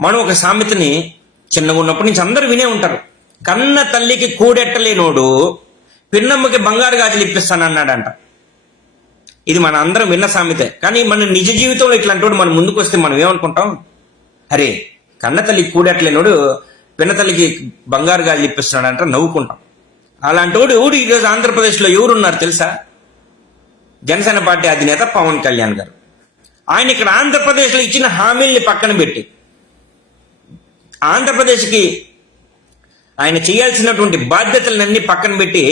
మనం ఒక సామెతని చిన్నగా ఉన్నప్పటి నుంచి అందరూ వినే ఉంటారు. కన్న తల్లికి కూడెట్టలేనోడు పిన్నమ్మకి బంగారు గాజులు ఇప్పిస్తానన్నాడంట. ఇది మన అందరం విన్న సామెతే. కానీ మన నిజ జీవితంలో ఇట్లాంటి మనం ముందుకు వస్తే మనం ఏమనుకుంటాం? అరే, కన్న తల్లికి కూడెట్టలేనోడు పిన్న తల్లికి బంగారు గాజులు ఇప్పిస్తున్నాడంట, నవ్వుకుంటాం. అలాంటి వాడు ఈరోజు ఆంధ్రప్రదేశ్లో ఎవరున్నారు తెలుసా? జనసేన పార్టీ అధినేత పవన్ కళ్యాణ్ గారు. ఆయన ఇక్కడ ఆంధ్రప్రదేశ్లో ఇచ్చిన హామీల్ని పక్కన పెట్టి ఆంధ్రప్రదేశ్కి ఆయన చేయాల్సినటువంటి బాధ్యతలన్నీ పక్కన పెట్టి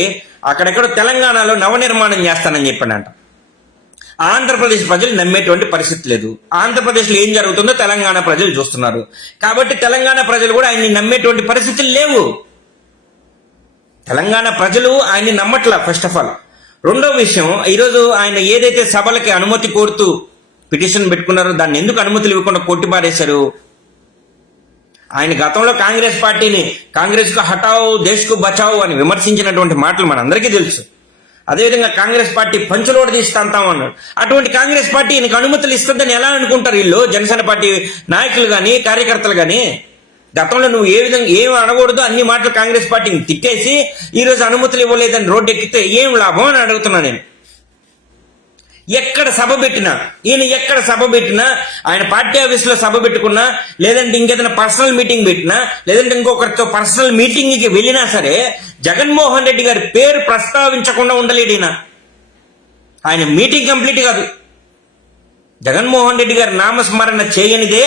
అక్కడెక్కడో తెలంగాణలో నవనిర్మాణం చేస్తానని చెప్పాడంట. ఆంధ్రప్రదేశ్ ప్రజలు నమ్మేటువంటి పరిస్థితి లేదు. ఆంధ్రప్రదేశ్లో ఏం జరుగుతుందో తెలంగాణ ప్రజలు చూస్తున్నారు. కాబట్టి తెలంగాణ ప్రజలు కూడా ఆయన్ని నమ్మేటువంటి పరిస్థితులు లేవు. తెలంగాణ ప్రజలు ఆయన్ని నమ్మట్లా ఫస్ట్ ఆఫ్ ఆల్. రెండో విషయం, ఈరోజు ఆయన ఏదైతే సభలకి అనుమతి కోరుతూ పిటిషన్ పెట్టుకున్నారో దాన్ని ఎందుకు అనుమతులు ఇవ్వకుండా కొట్టిపారేశారు? ఆయన గతంలో కాంగ్రెస్ పార్టీని కాంగ్రెస్ కు హటావు దేశ్కు బచావు అని విమర్శించినటువంటి మాటలు మనందరికీ తెలుసు. అదేవిధంగా కాంగ్రెస్ పార్టీ పంచులోడు తీస్తామన్నాడు. అటువంటి కాంగ్రెస్ పార్టీ ఈయనకు అనుమతులు ఇస్తుందని ఎలా అనుకుంటారు వీళ్ళు? జనసేన పార్టీ నాయకులు కానీ కార్యకర్తలు కానీ గతంలో నువ్వు ఏ విధంగా ఏం అనకూడదు అన్ని మాటలు కాంగ్రెస్ పార్టీని తిట్టేసి ఈరోజు అనుమతులు ఇవ్వలేదని రోడ్డు ఎక్కితే ఏం లాభం అని అడుగుతున్నా నేను. ఎక్కడ సభ పెట్టినా ఎక్కడ సభ పెట్టినా ఆయన పార్టీ ఆఫీసులో సభ పెట్టుకున్నా, లేదంటే ఇంకేదైనా పర్సనల్ మీటింగ్ పెట్టినా, లేదంటే ఇంకొకరితో పర్సనల్ మీటింగ్కి వెళ్ళినా సరే జగన్మోహన్ రెడ్డి గారి పేరు ప్రస్తావించకుండా ఉండలేడు ఈయన. ఆయన మీటింగ్ కంప్లీట్ కాదు, జగన్మోహన్ రెడ్డి గారి నామస్మరణ చేయనిదే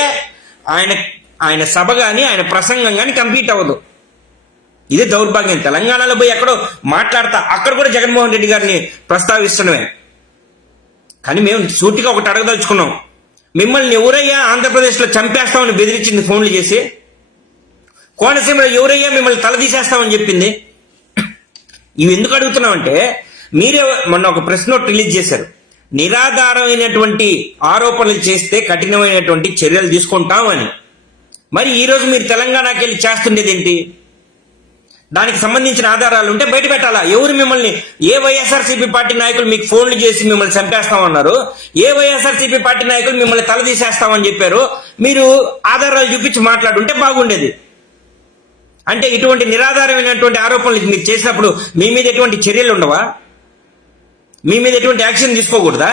ఆయన సభ కానీ ఆయన ప్రసంగం కానీ కంప్లీట్ అవ్వదు. ఇది దౌర్భాగ్యం. తెలంగాణలో పోయి ఎక్కడో మాట్లాడతా అక్కడ కూడా జగన్మోహన్ రెడ్డి గారిని ప్రస్తావిస్తున్నామే. కానీ మేము సూటిగా ఒకటి అడగదలుచుకున్నాం, మిమ్మల్ని ఎవరయ్యా ఆంధ్రప్రదేశ్లో చంపేస్తామని బెదిరించింది ఫోన్లు చేసి? కోనసీమలో ఎవరయ్యా మిమ్మల్ని తలదీసేస్తామని చెప్పింది? ఇవి ఎందుకు అడుగుతున్నామంటే, మీరే మొన్న ఒక ప్రెస్ నోట్ రిలీజ్ చేశారు, నిరాధారమైనటువంటి ఆరోపణలు చేస్తే కఠినమైనటువంటి చర్యలు తీసుకుంటామని. మరి ఈరోజు మీరు తెలంగాణకి వెళ్ళి చేస్తుండేది ఏంటి? దానికి సంబంధించిన ఆధారాలు ఉంటే బయట పెట్టాలా. ఎవరు మిమ్మల్ని, ఏ వైఎస్ఆర్సీపీ పార్టీ నాయకులు మీకు ఫోన్లు చేసి మిమ్మల్ని చంపేస్తామన్నారు? ఏ వైఎస్ఆర్సీపీ పార్టీ నాయకులు మిమ్మల్ని తలదీసేస్తామని చెప్పారు? మీరు ఆధారాలు చూపించి మాట్లాడుంటే బాగుండేది. అంటే ఇటువంటి నిరాధారమైనటువంటి ఆరోపణలు మీరు చేసినప్పుడు మీ మీద ఎటువంటి చర్యలు ఉండవా? మీ మీద ఎటువంటి యాక్షన్ తీసుకోకూడదా?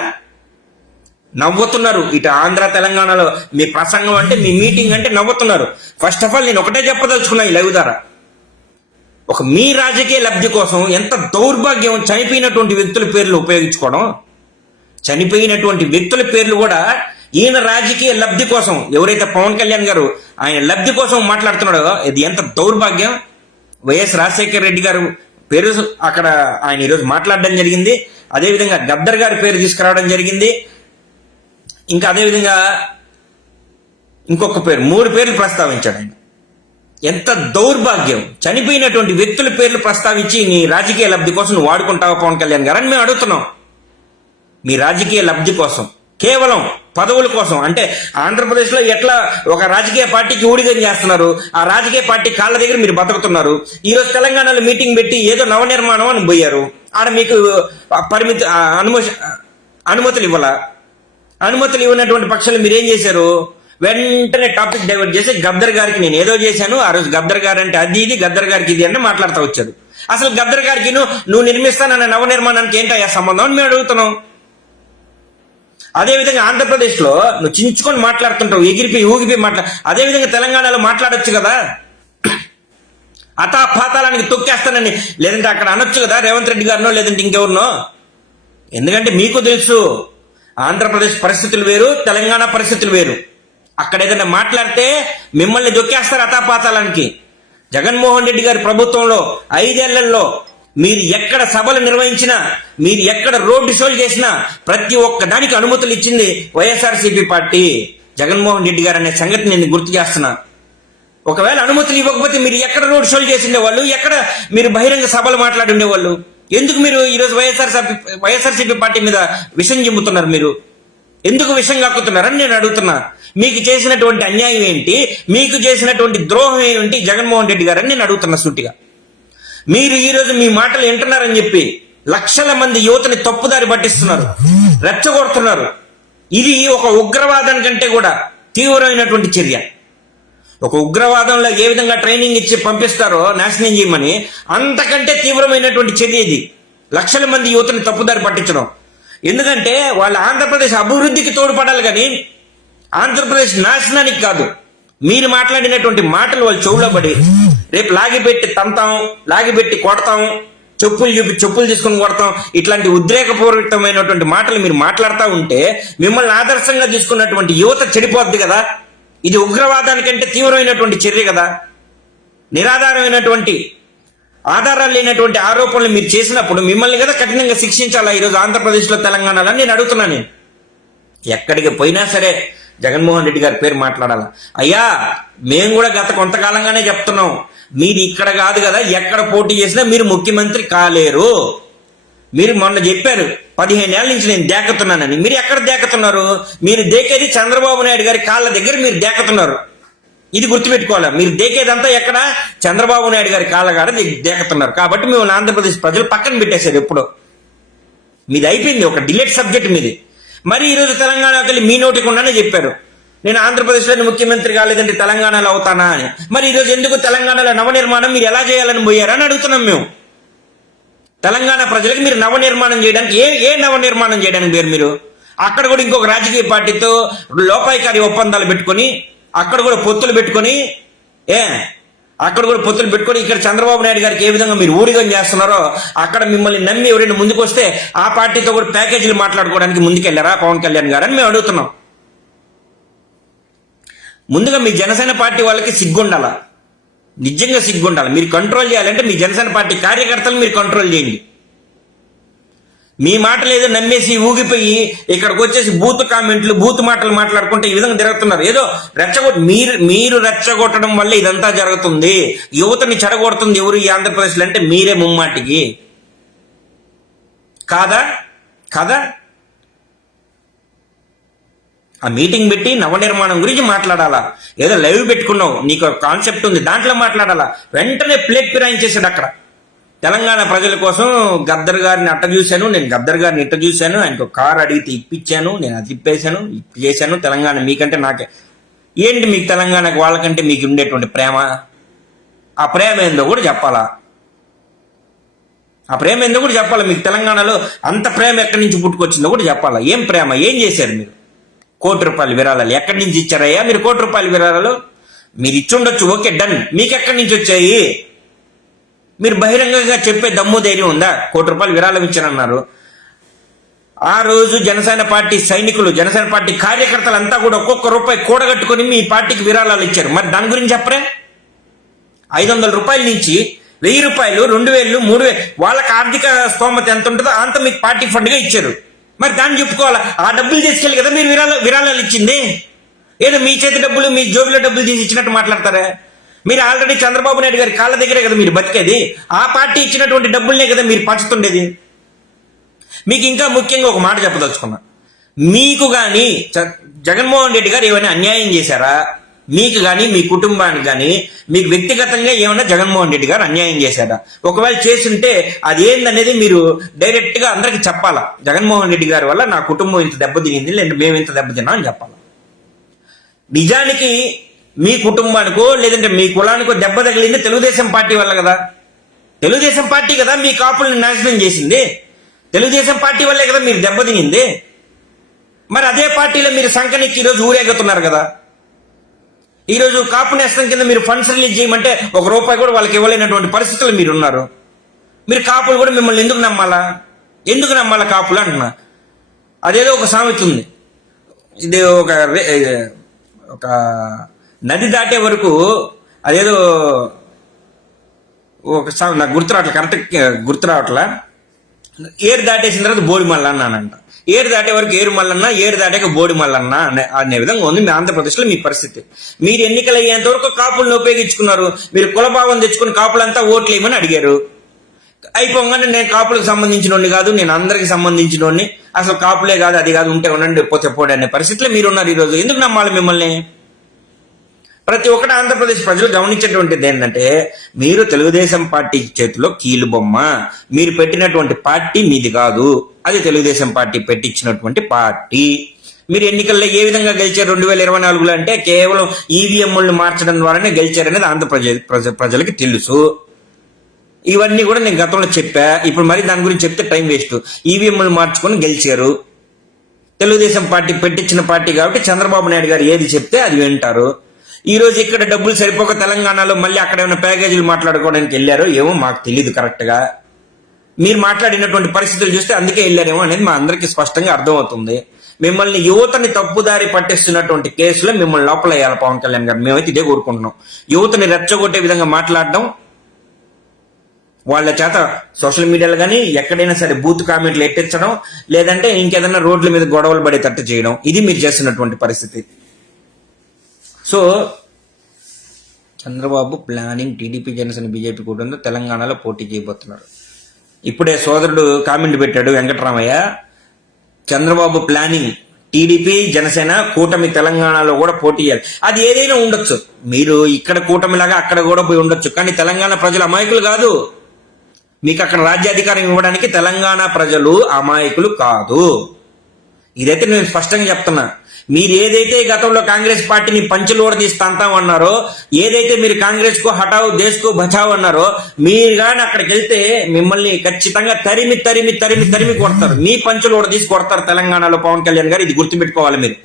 నవ్వుతున్నారు. ఇటు ఆంధ్ర తెలంగాణలో మీ ప్రసంగం అంటే, మీ మీటింగ్ అంటే నవ్వుతున్నారు. ఫస్ట్ ఆఫ్ ఆల్ నేను ఒకటే చెప్పదలుచుకున్నా ఈ లైవ్ ద్వారా, మీ రాజకీయ లబ్ధి కోసం ఎంత దౌర్భాగ్యం, చనిపోయినటువంటి వ్యక్తుల పేర్లు ఉపయోగించుకోవడం. చనిపోయినటువంటి వ్యక్తుల పేర్లు కూడా ఈయన రాజకీయ లబ్ధి కోసం, ఎవరైతే పవన్ కళ్యాణ్ గారు ఆయన లబ్ధి కోసం మాట్లాడుతున్నాడో ఇది ఎంత దౌర్భాగ్యం. వైఎస్ రాజశేఖర రెడ్డి గారు పేరు అక్కడ ఆయన ఈరోజు మాట్లాడడం జరిగింది. అదేవిధంగా గద్దర్ గారి పేరు తీసుకురావడం జరిగింది. ఇంకా అదేవిధంగా ఇంకొక పేరు, 3 పేర్లు ప్రస్తావించాడు ఆయన. ఎంత దౌర్భాగ్యం! చనిపోయినటువంటి వ్యక్తుల పేర్లు ప్రస్తావించి నీ రాజకీయ లబ్ధి కోసం నువ్వు వాడుకుంటావా పవన్ కళ్యాణ్ గారు అని మేము అడుగుతున్నాం. మీ రాజకీయ లబ్ధి కోసం, కేవలం పదవుల కోసం. అంటే ఆంధ్రప్రదేశ్లో ఎట్లా ఒక రాజకీయ పార్టీకి ఊడిగం చేస్తున్నారు, ఆ రాజకీయ పార్టీ కాళ్ళ దగ్గర మీరు బతుకుతున్నారు. ఈరోజు తెలంగాణలో మీటింగ్ పెట్టి ఏదో నవనిర్మాణం అని పోయారు. ఆడ మీకు అనుమతులు ఇవ్వాలా? అనుమతులు ఇవ్వనటువంటి పక్షాలు మీరేం చేశారు? వెంటనే టాపిక్ డైవర్ట్ చేసి గద్దర్ గారికి నేను ఏదో చేశాను, ఆ రోజు గద్దర్ గారు అంటే అది ఇది, గద్దర్ గారికి ఇది అంటే మాట్లాడుతూ వచ్చారు. అసలు గద్దర్ గారికి నువ్వు నిర్మిస్తానన్న నవనిర్మాణానికి ఏంటయ్యా సంబంధం అని మేము అడుగుతున్నాం. అదేవిధంగా ఆంధ్రప్రదేశ్లో నువ్వు చించుకొని మాట్లాడుతుంటావు, ఎగిరిపోయి ఊగిపోయి అదేవిధంగా తెలంగాణలో మాట్లాడొచ్చు కదా. అతాపాతాలానికి తొక్కేస్తానని లేదంటే అక్కడ అనొచ్చు కదా రేవంత్ రెడ్డి గారినో లేదంటే ఇంకెవరినో. ఎందుకంటే మీకు తెలుసు ఆంధ్రప్రదేశ్ పరిస్థితులు వేరు, తెలంగాణ పరిస్థితులు వేరు. అక్కడ ఏదైనా మాట్లాడితే మిమ్మల్ని దొక్కేస్తారు అతాపాతాలానికి. జగన్మోహన్ రెడ్డి గారి ప్రభుత్వంలో 5 ఏళ్లలో మీరు ఎక్కడ సభలు నిర్వహించినా, మీరు ఎక్కడ రోడ్డు షోలు చేసినా ప్రతి ఒక్క దానికి అనుమతులు ఇచ్చింది వైఎస్ఆర్సీపీ పార్టీ, జగన్మోహన్ రెడ్డి గారు అనే సంగతి నేను గుర్తు చేస్తున్నా. ఒకవేళ అనుమతులు ఇవ్వకపోతే మీరు ఎక్కడ రోడ్ షోలు చేసి ఉండేవాళ్ళు, ఎక్కడ మీరు బహిరంగ సభలు మాట్లాడి ఉండేవాళ్ళు? ఎందుకు మీరు ఈరోజు వైఎస్ఆర్సీపీ పార్టీ మీద విషం జిమ్ముతున్నారు? మీరు ఎందుకు విషం కక్కుతున్నారని నేను అడుగుతున్నా. మీకు చేసినటువంటి అన్యాయం ఏంటి, మీకు చేసినటువంటి ద్రోహం ఏంటి జగన్మోహన్ రెడ్డి గారని నేను అడుగుతున్నా సూటిగా. మీరు ఈరోజు మీ మాటలు వింటున్నారని చెప్పి లక్షల మంది యువతని తప్పుదారి పట్టిస్తున్నారు, రెచ్చగొడుతున్నారు. ఇది ఒక ఉగ్రవాదం కంటే కూడా తీవ్రమైనటువంటి చర్య. ఒక ఉగ్రవాదంలో ఏ విధంగా ట్రైనింగ్ ఇచ్చి పంపిస్తారో నాశనం చేయమని, అంతకంటే తీవ్రమైనటువంటి చర్య ఇది. లక్షల మంది యువతని తప్పుదారి పట్టించడం. ఎందుకంటే వాళ్ళ ఆంధ్రప్రదేశ్ అభివృద్ధికి తోడ్పడాలి కానీ ఆంధ్రప్రదేశ్ నాశనానికి కాదు. మీరు మాట్లాడినటువంటి మాటలు వాళ్ళు చెవులో పడి రేపు లాగిపెట్టి తంతాం, లాగిపెట్టి కొడతాం, చెప్పులు తీసుకుని కొడతాం, ఇట్లాంటి ఉద్రేకపూరితమైనటువంటి మాటలు మీరు మాట్లాడుతూ ఉంటే మిమ్మల్ని ఆదర్శంగా తీసుకున్నటువంటి యువత చెడిపోద్ది కదా. ఇది ఉగ్రవాదానికంటే తీవ్రమైనటువంటి చర్య కదా. నిరాధారమైనటువంటి ఆధారాలు లేనటువంటి ఆరోపణలు మీరు చేసినప్పుడు మిమ్మల్ని కదా కఠినంగా శిక్షించాలా ఈరోజు ఆంధ్రప్రదేశ్లో, తెలంగాణలో నేను అడుగుతున్నాను. నేను ఎక్కడికి పోయినా సరే జగన్మోహన్ రెడ్డి గారి పేరు మాట్లాడాలా. అయ్యా, మేము కూడా గత కొంతకాలంగానే చెప్తున్నాం, మీరు ఇక్కడ కాదు కదా, ఎక్కడ పోటీ చేసినా మీరు ముఖ్యమంత్రి కాలేరు. మీరు మొన్న చెప్పారు 15 ఏళ్ల నుంచి నేను దేకతున్నానని. మీరు ఎక్కడ దేకతున్నారు? మీరు దేకేది చంద్రబాబు నాయుడు గారి కాళ్ళ దగ్గర మీరు దేకతున్నారు. ఇది గుర్తుపెట్టుకోవాలి. మీరు దేకేదంతా ఎక్కడ? చంద్రబాబు నాయుడు గారి కాళ్ళ కాడ దేకతున్నారు. కాబట్టి మిమ్మల్ని ఆంధ్రప్రదేశ్ ప్రజలు పక్కన పెట్టేశారు. ఎప్పుడో మీది అయిపోయింది, ఒక డిలేట్ సబ్జెక్ట్ మీది. మరి ఈరోజు తెలంగాణకి వెళ్ళి మీ నోటికుండానే చెప్పారు, నేను ఆంధ్రప్రదేశ్లో ముఖ్యమంత్రి కాలేదంటే తెలంగాణలో అవుతానా అని. మరి ఈరోజు ఎందుకు తెలంగాణలో నవనిర్మాణం మీరు ఎలా చేయాలని పోయారని అడుగుతున్నాం మేము. తెలంగాణ ప్రజలకు మీరు నవనిర్మాణం చేయడానికి ఏ నవనిర్మాణం చేయడానికి పేరు మీరు అక్కడ కూడా ఇంకొక రాజకీయ పార్టీతో లోపాయికారి ఒప్పందాలు పెట్టుకొని, అక్కడ కూడా పొత్తులు పెట్టుకొని, ఇక్కడ చంద్రబాబు నాయుడు గారికి ఏ విధంగా మీరు ఊరిగం చేస్తున్నారో అక్కడ మిమ్మల్ని నమ్మి ఎవరైనా ముందుకు వస్తే ఆ పార్టీతో కూడా ప్యాకేజీలు మాట్లాడుకోవడానికి ముందుకెళ్లారా పవన్ కళ్యాణ్ గారు అని మేము అడుగుతున్నాం. ముందుగా మీ జనసేన పార్టీ వాళ్ళకి సిగ్గుండాల, నిజంగా సిగ్గుండాలి. మీరు కంట్రోల్ చేయాలంటే మీ జనసేన పార్టీ కార్యకర్తలు మీరు కంట్రోల్ చేయండి. మీ మాటలు ఏదో నమ్మేసి ఊగిపోయి ఇక్కడికి వచ్చేసి బూత్ కామెంట్లు, బూత్ మాటలు మాట్లాడుకుంటే ఈ విధంగా తిరుగుతున్నారు. ఏదో మీరు రెచ్చగొట్టడం వల్ల ఇదంతా జరుగుతుంది. యువతని చెడగొడుతుంది ఎవరు ఈ ఆంధ్రప్రదేశ్లో అంటే మీరే ముమ్మాటికి. కాదా? ఆ మీటింగ్ పెట్టి నవనిర్మాణం గురించి మాట్లాడాలా. ఏదో లైవ్ పెట్టుకున్నావు, నీకు కాన్సెప్ట్ ఉంది, దాంట్లో మాట్లాడాలా. వెంటనే ప్లేట్ ఫిరాయించేసాడు అక్కడ. తెలంగాణ ప్రజల కోసం గద్దర్ గారిని అట్ట చూశాను, నేను గద్దర్ గారిని ఇట్ట చూశాను, ఆయనకు కారు అడిగితే ఇప్పించాను, నేను అది చేశాను. తెలంగాణ మీకంటే నాకే ఏంటి, మీకు తెలంగాణకు వాళ్ళకంటే మీకు ఉండేటువంటి ప్రేమ, ఆ ప్రేమ ఏందో కూడా చెప్పాలా. మీకు తెలంగాణలో అంత ప్రేమ ఎక్కడి నుంచి పుట్టుకొచ్చిందో కూడా చెప్పాలా. ఏం ప్రేమ, ఏం చేశారు మీరు? ₹1 విరాళాలు ఎక్కడి నుంచి ఇచ్చారయ్యా మీరు? ₹1 విరాళాలు మీరు ఇచ్చుండొచ్చు, ఓకే డన్. మీకు ఎక్కడి నుంచి వచ్చాయి? మీరు బహిరంగంగా చెప్పే దమ్ము ధైర్యం ఉందా? ₹1 విరాళం ఇచ్చారన్నారు. ఆ రోజు జనసేన పార్టీ సైనికులు, జనసేన పార్టీ కార్యకర్తలంతా కూడా ఒక్కొక్క ₹1 కూడగట్టుకుని మీ పార్టీకి విరాళాలు ఇచ్చారు. మరి దాని గురించి చెప్పరే? ₹500 నుంచి ₹1000, 2000, 3000 వాళ్ళకి ఆర్థిక స్తోమత ఎంత ఉంటుందో అంత మీకు పార్టీ ఫండ్గా ఇచ్చారు. మరి దాన్ని చెప్పుకోవాలా. ఆ డబ్బులు తీసుకెళ్ళి కదా మీరు విరాళాలు ఇచ్చింది. ఏదో మీ చేతి డబ్బులు, మీ జోబులో డబ్బులు తీసి ఇచ్చినట్టు మాట్లాడతారా? మీరు ఆల్రెడీ చంద్రబాబు నాయుడు గారి కాళ్ళ దగ్గరే కదా మీరు బతికేది. ఆ పార్టీ ఇచ్చినటువంటి డబ్బుల్నే కదా మీరు పంచుతుండేది. మీకు ఇంకా ముఖ్యంగా ఒక మాట చెప్పదలుచుకున్నా. మీకు కానీ జగన్మోహన్ రెడ్డి గారు ఏమైనా అన్యాయం చేశారా? మీకు కానీ మీ కుటుంబానికి కానీ మీకు వ్యక్తిగతంగా ఏమైనా జగన్మోహన్ రెడ్డి గారు అన్యాయం చేశారా? ఒకవేళ చేస్తుంటే అది ఏందనేది మీరు డైరెక్ట్ గా అందరికి చెప్పాలా. జగన్మోహన్ రెడ్డి గారి వల్ల నా కుటుంబం ఇంత దెబ్బతినింది, లేదా మేము ఇంత దెబ్బతిన్నాం అని చెప్పాలా. నిజానికి మీ కుటుంబానికో లేదంటే మీ కులానికో దెబ్బ తగిలింది తెలుగుదేశం పార్టీ వల్ల కదా. తెలుగుదేశం పార్టీ కదా మీ కాపుల్ని నాశనం చేసింది. తెలుగుదేశం పార్టీ వల్లే కదా మీరు దెబ్బతినింది. మరి అదే పార్టీలో మీరు సంకనికి ఈరోజు ఊరేగుతున్నారు కదా. ఈరోజు కాపు నేస్తం కింద మీరు ఫండ్స్ రిలీజ్ చేయమంటే ₹1 కూడా వాళ్ళకి ఇవ్వలేనటువంటి పరిస్థితులు మీరు ఉన్నారు. మీరు కాపులు కూడా మిమ్మల్ని ఎందుకు నమ్మాలా కాపులు అంటున్నా. అదేదో ఒక సామెత ఉంది, ఇది ఒక నది దాటే వరకు అదేదో ఒక నాకు గుర్తు రావట్లా. ఏరు దాటేసిన తర్వాత బోడి మల్ల అన్నానంట. ఏరు దాటే వరకు ఏరు మల్లన్న, ఏరు దాటాక బోడి మల్లన్న అనే విధంగా ఉంది మీ ఆంధ్రప్రదేశ్లో మీ పరిస్థితి. మీరు ఎన్నికలు అయ్యేంత వరకు కాపులను ఉపయోగించుకున్నారు. మీరు కులభావం తెచ్చుకుని కాపులంతా ఓట్లు వేయమని అడిగారు. అయిపోగానే నేను కాపులకు సంబంధించిన కాదు, నేను అందరికి సంబంధించిన అసలు కాపులే కాదు, అది కాదు, ఉంటే ఉండండి పోతే పోడే అనే పరిస్థితిలో మీరున్నారు ఈరోజు. ఎందుకు నమ్మాలి మిమ్మల్ని? ప్రతి ఒక్కటి ఆంధ్రప్రదేశ్ ప్రజలు గమనించేటువంటిది ఏంటంటే మీరు తెలుగుదేశం పార్టీ చేతిలో కీలు బొమ్మ. మీరు పెట్టినటువంటి పార్టీ మీది కాదు, అది తెలుగుదేశం పార్టీ పెట్టించినటువంటి పార్టీ. మీరు ఎన్నికల్లో ఏ విధంగా గెలిచారు 2024లో అంటే కేవలం ఈవీఎంలను మార్చడం ద్వారానే గెలిచారనేది ప్రజలకి తెలుసు. ఇవన్నీ కూడా నేను గతంలో చెప్పా. ఇప్పుడు మరి దాని గురించి చెప్తే టైం వేస్ట్. ఈవీఎంలు మార్చుకొని గెలిచారు. తెలుగుదేశం పార్టీ పెట్టించిన పార్టీ కాబట్టి చంద్రబాబు నాయుడు గారు ఏది చెప్తే అది వింటారు. ఈ రోజు ఇక్కడ డబ్బులు సరిపోక తెలంగాణలో మళ్ళీ అక్కడ ఏమైనా ప్యాకేజీలు మాట్లాడుకోవడానికి వెళ్ళారో ఏమో మాకు తెలియదు కరెక్ట్ గా. మీరు మాట్లాడినటువంటి పరిస్థితులు చూస్తే అందుకే వెళ్ళారేమో అనేది మా అందరికీ స్పష్టంగా అర్థమవుతుంది. మిమ్మల్ని యువతని తప్పుదారి పట్టిస్తున్నటువంటి కేసులో మిమ్మల్ని లోపల వేయాలి పవన్ కళ్యాణ్ గారు. మేమైతే ఇదే కోరుకుంటున్నాం. యువతని రెచ్చగొట్టే విధంగా మాట్లాడడం, వాళ్ళ చేత సోషల్ మీడియాలో కానీ ఎక్కడైనా సరే బూత్ కామెంట్లు ఎట్టించడం, లేదంటే ఇంకేదైనా రోడ్ల మీద గొడవలు పడేటట్టు చేయడం, ఇది మీరు చేస్తున్నటువంటి పరిస్థితి. So Chandrababu planning TDP Janasena BJP కూటమితో తెలంగాణలో పోటీ చేయబోతున్నారు. ఇప్పుడే సోదరుడు కామెంట్ పెట్టాడు వెంకటరామయ్య, చంద్రబాబు ప్లానింగ్ టీడీపీ జనసేన కూటమి తెలంగాణలో కూడా పోటీ చేయాలి. అది ఏదైనా ఉండొచ్చు, మీరు ఇక్కడ కూటమిలాగా అక్కడ కూడా పోయి ఉండొచ్చు, కానీ తెలంగాణ ప్రజలు అమాయకులు కాదు. మీకు అక్కడ రాజ్యాధికారం ఇవ్వడానికి తెలంగాణ ప్రజలు అమాయకులు కాదు. ఇదైతే నేను స్పష్టంగా చెప్తున్నా. మీరు ఏదైతే గతంలో కాంగ్రెస్ పార్టీని పంచులోడ తీసి తంతాం అన్నారో, ఏదైతే మీరు కాంగ్రెస్ కు హటావు దేశ్కు బచావ్ అన్నారో, మీరు కానీ అక్కడికి వెళ్తే మిమ్మల్ని ఖచ్చితంగా తరిమి తరిమి తరిమి తరిమి కొడతారు. మీ పంచులోడ తీసి కొడతారు తెలంగాణలో పవన్ కళ్యాణ్ గారు. ఇది గుర్తుపెట్టుకోవాలి మీరు.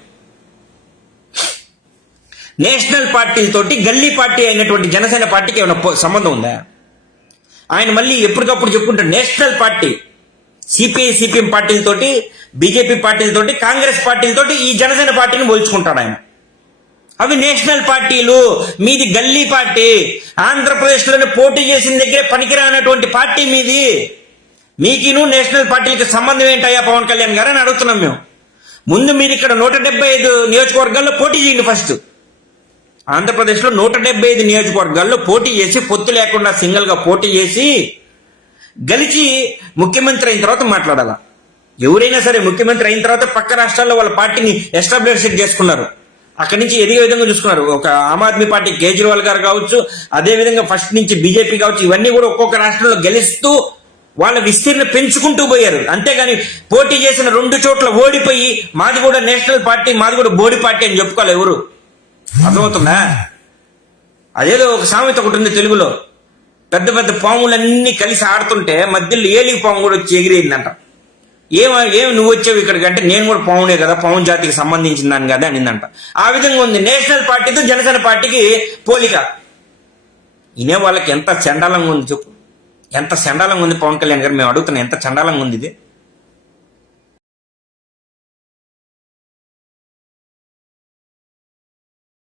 నేషనల్ పార్టీలతోటి గల్లీ పార్టీ అయినటువంటి జనసేన పార్టీకి ఏమైనా సంబంధం ఉందా? ఆయన మళ్ళీ ఎప్పటికప్పుడు చెప్పుకుంటారు నేషనల్ పార్టీ. సిపిఐ సిపిఎం పార్టీలతోటి, బీజేపీ పార్టీలతోటి, కాంగ్రెస్ పార్టీలతోటి ఈ జనసేన పార్టీని పోల్చుకుంటాడు ఆయన. అవి నేషనల్ పార్టీలు, మీది గల్లీ పార్టీ. ఆంధ్రప్రదేశ్ లోనే పోటీ చేసిన దగ్గరే పనికిరానటువంటి పార్టీ మీది. మీకిను నేషనల్ పార్టీలకి సంబంధం ఏంటయ్యా పవన్ కళ్యాణ్ గారు అని అడుగుతున్నాం మేము. ముందు మీరు ఇక్కడ 175 నియోజకవర్గాల్లో పోటీ చేయండి. ఫస్ట్ ఆంధ్రప్రదేశ్ లో 175 నియోజకవర్గాల్లో పోటీ చేసి, పొత్తు లేకుండా సింగిల్ గా పోటీ చేసి గెలిచి ముఖ్యమంత్రి అయిన తర్వాత మాట్లాడాలా. ఎవరైనా సరే ముఖ్యమంత్రి అయిన తర్వాత పక్క రాష్ట్రాల్లో వాళ్ళ పార్టీని ఎస్టాబ్లిష్ చేసుకున్నారు, అక్కడి నుంచి ఎదిగే విధంగా చూసుకున్నారు. ఒక ఆమ్ ఆద్మీ పార్టీ కేజ్రీవాల్ గారు కావచ్చు, అదే విధంగా ఫస్ట్ నుంచి బీజేపీ కావచ్చు, ఇవన్నీ కూడా ఒక్కొక్క రాష్ట్రంలో గెలుస్తూ వాళ్ళ విస్తీర్ణ పెంచుకుంటూ పోయారు. అంతేగాని పోటీ చేసిన 2 చోట్ల ఓడిపోయి మాది కూడా నేషనల్ పార్టీ, మాది కూడా బోడి పార్టీ అని చెప్పుకోవాలి ఎవరు. అర్థమవుతుందా? అదేదో ఒక సామెత ఒకటి ఉంది తెలుగులో, పెద్ద పెద్ద పాములన్నీ కలిసి ఆడుతుంటే మధ్యలో ఏలికి పాము కూడా వచ్చి ఎగిరేయిందంట. ఏమి నువ్వు వచ్చావు ఇక్కడికి అంటే, నేను కూడా పావునే కదా, పాము జాతికి సంబంధించిన దాన్ని కదా అనిందంట. ఆ విధంగా ఉంది నేషనల్ పార్టీతో జనసేన పార్టీకి పోలిక. ఇనే వాళ్ళకి ఎంత చండాలంగా ఉంది చెప్పు, ఎంత చండాలంగా ఉంది పవన్ కళ్యాణ్ గారు. మేము అడుగుతున్నాం ఎంత చండాలంగా ఉంది ఇది.